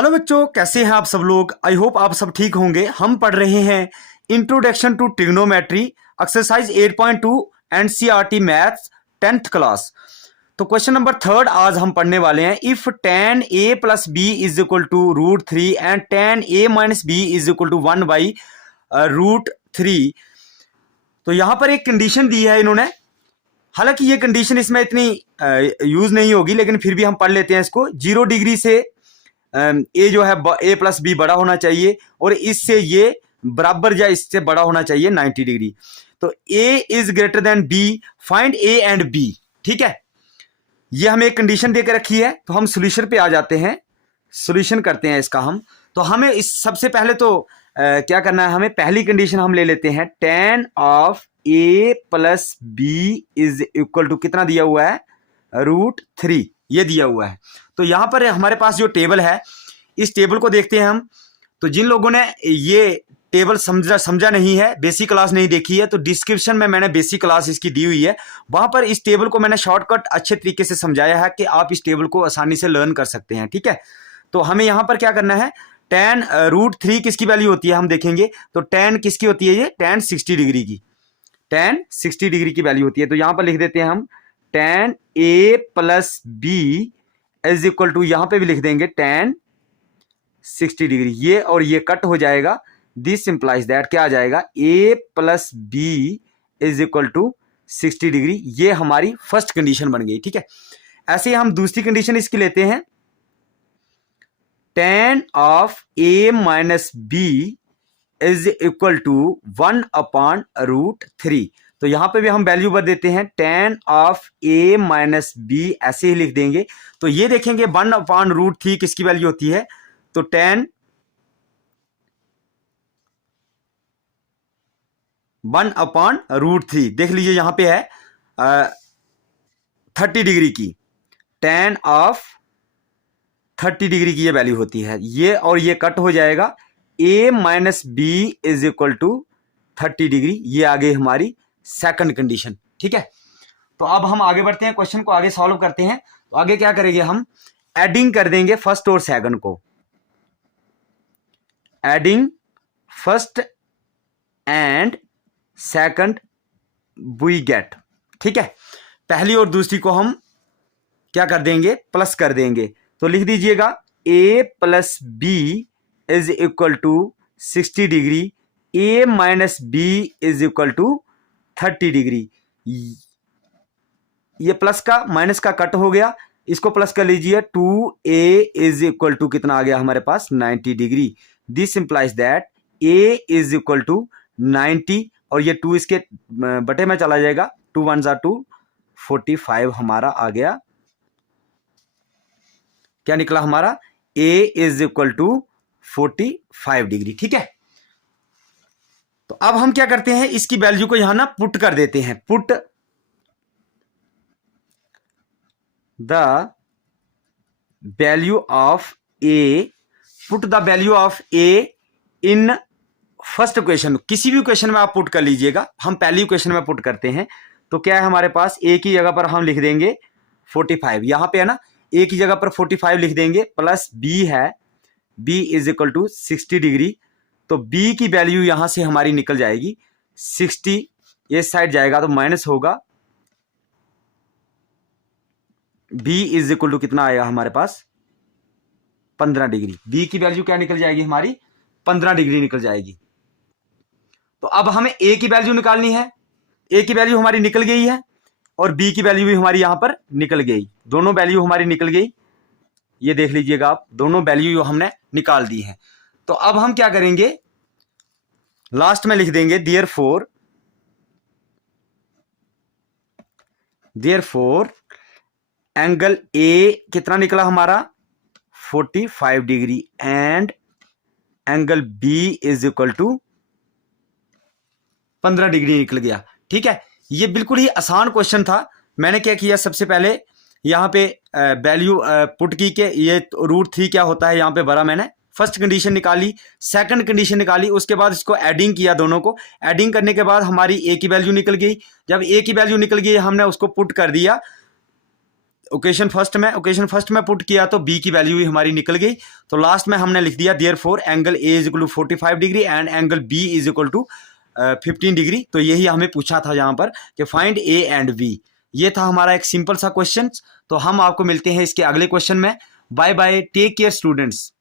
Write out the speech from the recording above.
Hello बच्चों, कैसे हैं आप सब लोग। आई होप आप सब ठीक होंगे। हम पढ़ रहे हैं introduction to trigonometry exercise 8.2 NCERT maths 10th class. तो क्वेश्चन नंबर 3 आज हम पढ़ने वाले हैं। If tan a plus B is equal to √3 and tan a minus B is equal to 1/√3। तो यहां पर एक कंडीशन दी है इन्होंने। हालांकि ये कंडीशन इसमें इतनी यूज नहीं होगी, लेकिन फिर भी हम पढ़ लेते हैं इसको। 0 डिग्री से ए जो है ए प्लस बी बड़ा होना चाहिए और इससे ये बराबर या इससे बड़ा होना चाहिए 90 डिग्री। तो A is greater than B, find A and B. ठीक है, ये हमें एक कंडीशन देकर रखी है। तो हम सोल्यूशन पे आ जाते हैं, सोल्यूशन करते हैं इसका हम। तो हमें इस सबसे पहले तो क्या करना है, हमें पहली कंडीशन हम ले लेते हैं। tan of A plus B is equal to कितना दिया हुआ है, √3 ये दिया हुआ है। तो यहां पर हमारे पास जो टेबल है, इस टेबल को देखते हैं हम। तो जिन लोगों ने ये टेबल समझा नहीं है, बेसिक क्लास नहीं देखी है, तो डिस्क्रिप्शन में मैंने बेसिक क्लास इसकी दी हुई है। वहां पर इस टेबल को मैंने शॉर्टकट अच्छे तरीके से समझाया है कि आप इस टेबल को आसानी से लर्न कर सकते हैं। ठीक है, तो हमें यहां पर क्या करना है, tan √3 किसकी वैल्यू होती है हम देखेंगे। तो tan किसकी होती है, ये tan 60 डिग्री की, tan 60 डिग्री की वैल्यू होती है। तो यहां पर लिख देते हैं हम tan a plus B is equal to, यहां पे भी लिख देंगे tan 60 डिग्री। ये और ये कट हो जाएगा। दिस इंप्लाइज दैट क्या आ जाएगा, a plus B is equal to 60 degree. ये हमारी फर्स्ट कंडीशन बन गई। ठीक है, ऐसे ही हम दूसरी कंडीशन इसकी लेते हैं। tan of a minus B is equal to 1/√3। तो यहां पे भी हम वैल्यू बदल देते हैं, tan of a minus B ऐसे ही लिख देंगे। तो ये देखेंगे 1/√3 किसकी वैल्यू होती है। तो tan 1/√3 देख लीजिए, यहां पे है 30 डिग्री की, tan ऑफ 30 डिग्री की ये वैल्यू होती है। ये और ये कट हो जाएगा, a minus B is equal to 30 degree. ये आ गई हमारी सेकंड कंडीशन। ठीक है, तो अब हम आगे बढ़ते हैं, क्वेश्चन को आगे सॉल्व करते हैं। तो आगे क्या करेंगे, हम एडिंग कर देंगे फर्स्ट और सेकंड को। Adding first and second we get. ठीक है, पहली और दूसरी को हम क्या कर देंगे, प्लस कर देंगे। तो लिख दीजिएगा a plus B is equal to 60 degree, a minus B is equal to 30 degree. ये प्लस का माइनस का कट हो गया, इसको प्लस कर लीजिए। 2a इज इक्वल टू कितना आ गया हमारे पास, 90 degree. This implies that a is equal to 90 और ये 2 इसके बटे में चला जाएगा। 2 1 जा 2, 45 हमारा आ गया। क्या निकला हमारा, a is equal to 45 degree. ठीक है, तो अब हम क्या करते हैं, इसकी वैल्यू को यहां ना पुट कर देते हैं। Put the value of a, put the value of a in first equation. किसी भी इक्वेशन में आप पुट कर लीजिएगा, हम पहली इक्वेशन में पुट करते हैं। तो क्या है हमारे पास, a की जगह पर हम लिख देंगे 45, यहां पे है ना, a की जगह पर 45 लिख देंगे, प्लस b है, b is equal to 60 degree. तो b की वैल्यू यहां से हमारी निकल जाएगी 60, इस साइड जाएगा तो माइनस होगा। b इज इक्वल टू कितना आएगा हमारे पास, 15 डिग्री। b की वैल्यू क्या निकल जाएगी हमारी, 15 डिग्री निकल जाएगी। तो अब हमें a की वैल्यू निकालनी है। a की वैल्यू हमारी निकल गई है और b की वैल्यू भी हमारी यहां पर निकल गई। दोनों वैल्यू हमारी निकल गई, ये देख लीजिएगा आप, दोनों वैल्यू हमने निकाल दी है। तो अब हम क्या करेंगे, लास्ट में लिख देंगे देयरफॉर एंगल A कितना निकला हमारा, 45 degree and angle B is equal to 15 degree निकल गया। ठीक है, ये बिल्कुल ही आसान क्वेश्चन था। मैंने क्या किया, सबसे पहले यहाँ पे वैल्यू पुट की के ये √3 क्या होता है यहाँ पे भरा मैंने। फर्स्ट कंडीशन निकाली, सेकंड कंडीशन निकाली, उसके बाद इसको एडिंग किया, दोनों को एडिंग करने के बाद हमारी a की वैल्यू निकल गई। जब a की वैल्यू निकल गई हमने उसको पुट कर दिया ओकेशन फर्स्ट में पुट किया तो बी की वैल्यू ही हमारी निकल गई। तो लास्ट में हमने लिख दिया therefore angle A is equal to 45 degree and angle B is equal to 15 degree. तो यही हमें पूछा था यहाँ पर कि फाइंड ए एंड बी। ये था हमारा एक सिंपल सा क्वेश्चन। तो हम आपको मिलते हैं इसके अगले क्वेश्चन में। Bye bye, take care students.